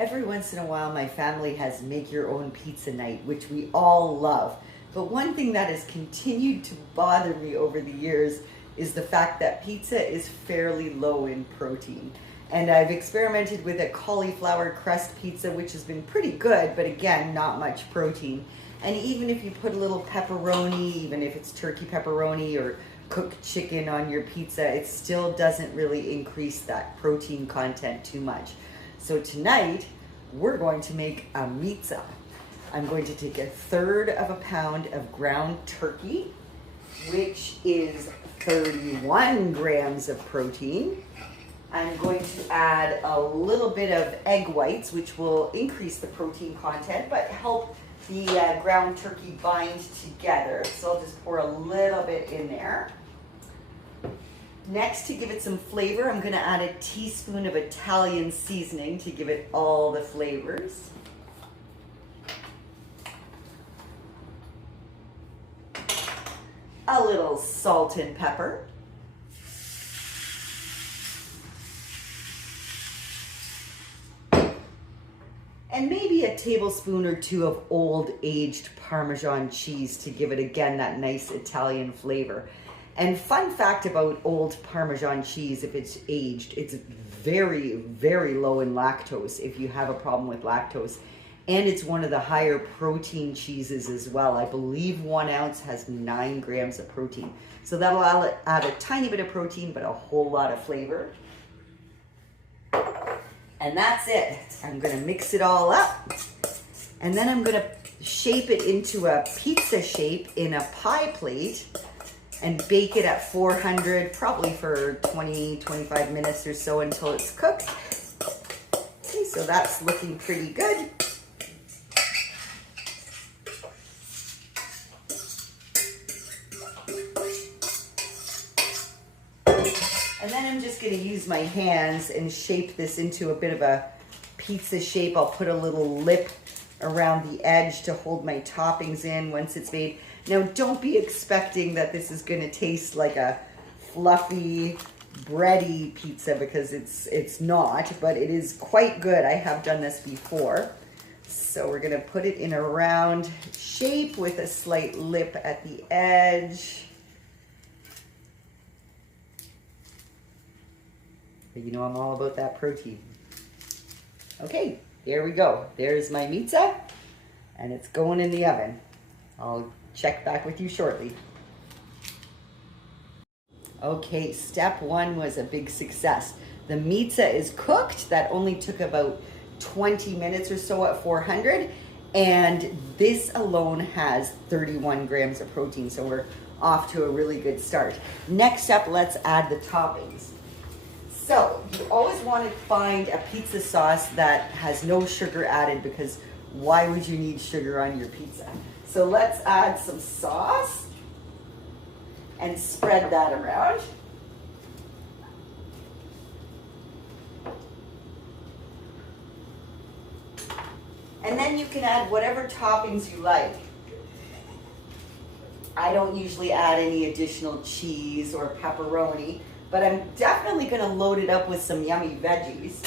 Every once in a while, my family has make your own pizza night, which we all love. But one thing that has continued to bother me over the years is the fact that pizza is fairly low in protein. And I've experimented with a cauliflower crust pizza, which has been pretty good, but again, not much protein. And even if you put a little pepperoni, even if it's turkey pepperoni or cooked chicken on your pizza, it still doesn't really increase that protein content too much. So tonight, we're going to make a MEATZA. I'm going to take 1/3 of a pound of ground turkey, which is 31 grams of protein. I'm going to add a little bit of egg whites, which will increase the protein content, but help the ground turkey bind together. So I'll just pour a little bit in there. Next, to give it some flavor, I'm going to add a teaspoon of Italian seasoning to give it all the flavors. A little salt and pepper. And maybe a tablespoon or two of old aged Parmesan cheese to give it, again, that nice Italian flavor. And fun fact about old Parmesan cheese, if it's aged, it's very, very low in lactose if you have a problem with lactose. And it's one of the higher protein cheeses as well. I believe 1 ounce has 9 grams of protein. So that'll add a tiny bit of protein, but a whole lot of flavor. And that's it. I'm gonna mix it all up. And then I'm gonna shape it into a pizza shape in a pie plate and bake it at 400, probably for 20-25 minutes or so until it's cooked. Okay, so that's looking pretty good. And then I'm just going to use my hands and shape this into a bit of a pizza shape. I'll put a little lip around the edge to hold my toppings in once it's made. Now, don't be expecting that this is going to taste like a fluffy, bready pizza, because it's not, but it is quite good. I have done this before. So we're going to put it in a round shape with a slight lip at the edge. You know I'm all about that protein. Okay, here we go. There's my MEATZA, and it's going in the oven. I'll check back with you shortly. Okay, step 1 was a big success. The MEATZA is cooked. That only took about 20 minutes or so at 400, and this alone has 31 grams of protein, so we're off to a really good start. Next up, let's add the toppings. So you always want to find a pizza sauce that has no sugar added, because why would you need sugar on your pizza? So let's add some sauce and spread that around. And then you can add whatever toppings you like. I don't usually add any additional cheese or pepperoni, but I'm definitely going to load it up with some yummy veggies.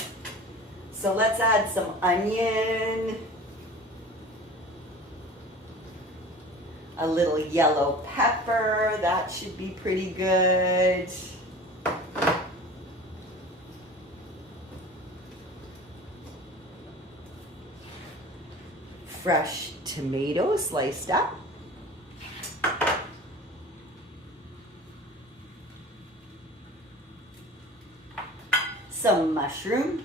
So let's add some onion, a little yellow pepper, that should be pretty good. Fresh tomato sliced up. Some mushroom.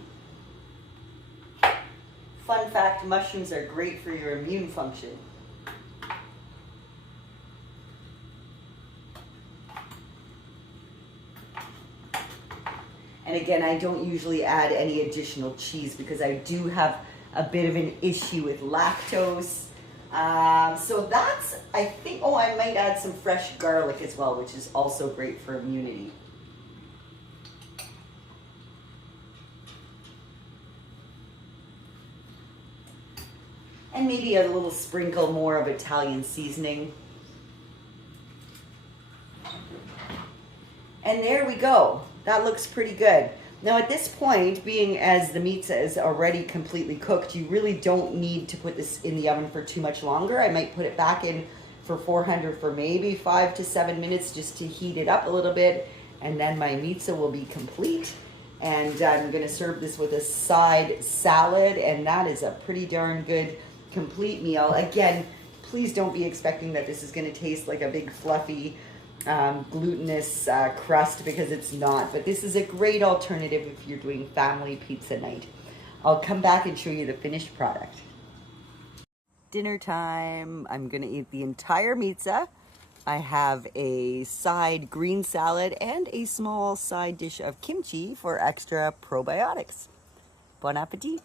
Fun fact, mushrooms are great for your immune function. And again, I don't usually add any additional cheese because I do have a bit of an issue with lactose. So that's, I think, oh, I might add some fresh garlic as well, which is also great for immunity. And maybe a little sprinkle more of Italian seasoning. And there we go. That looks pretty good. Now at this point, being as the MEATZA is already completely cooked, you really don't need to put this in the oven for too much longer. I might put it back in for 400 for maybe 5 to 7 minutes just to heat it up a little bit, and then my MEATZA will be complete. And I'm gonna serve this with a side salad, and that is a pretty darn good complete meal. Again, please don't be expecting that this is gonna taste like a big fluffy glutinous crust, because it's not. But this is a great alternative if you're doing family pizza night. I'll come back and show you the finished product. Dinner time. I'm gonna eat the entire MEATZA. I have a side green salad and a small side dish of kimchi for extra probiotics. Bon appetit.